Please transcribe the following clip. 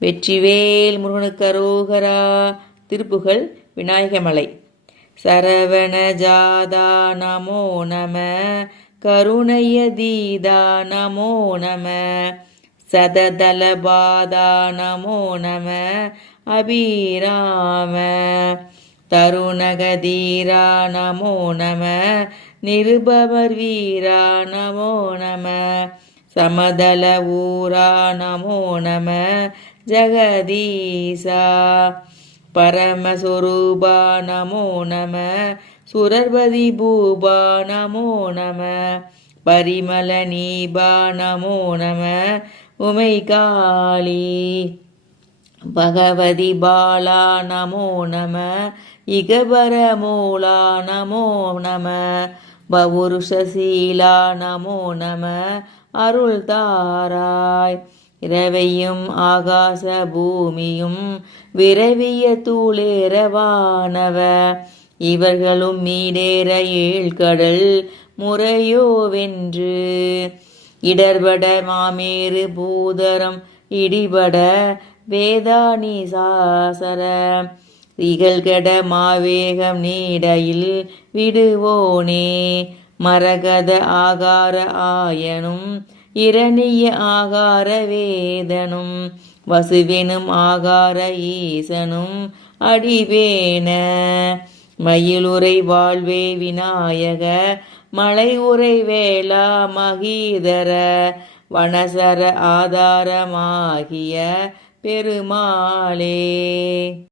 வெற்றிவேல் முருகனுக்கரோகரா திருப்புகழ் விநாயகமலை. சரவண ஜாதா நமோ நம. கருணயதீதா நமோ நம. சததலபாதா நமோ நம. அபிராம. தருணகதீரா நமோ நம. நிருபவர் வீரா நமோ நம. சமதல ஊரா நமோ நம. ஜகதீசா. பரமஸ்வரூபா நமோ நம. சுரர்பதி பூபா நமோ நம. பரிமல நீபா நமோ நம. உமை காளி பகவதி பாலா நமோ நம. இகபர மூலா நமோ நம. பவுருஷசீலா நமோ நம. அருள் தாராய் இரவையும் ஆகாச பூமியும் விரவிய தூளேரவானவ இவர்களும் மீடேற ஏழ்கடல் முறையோவென்று. இடர்பட மாமேறு பூதரம் இடிபட வேதானி சாசர இகழ்கட மாவேகம் நீடையில் விடுவோனே. மரகத ஆகார ஆயனும் இரணிய ஆகார வேதனும் வசுவெனும் ஆகார ஈசனும் அடிவேன. மயிலுரை வாழ்வே விநாயக மலை உரை வேளா மகீதர. வனசர ஆதாரமாகிய பெருமாளே.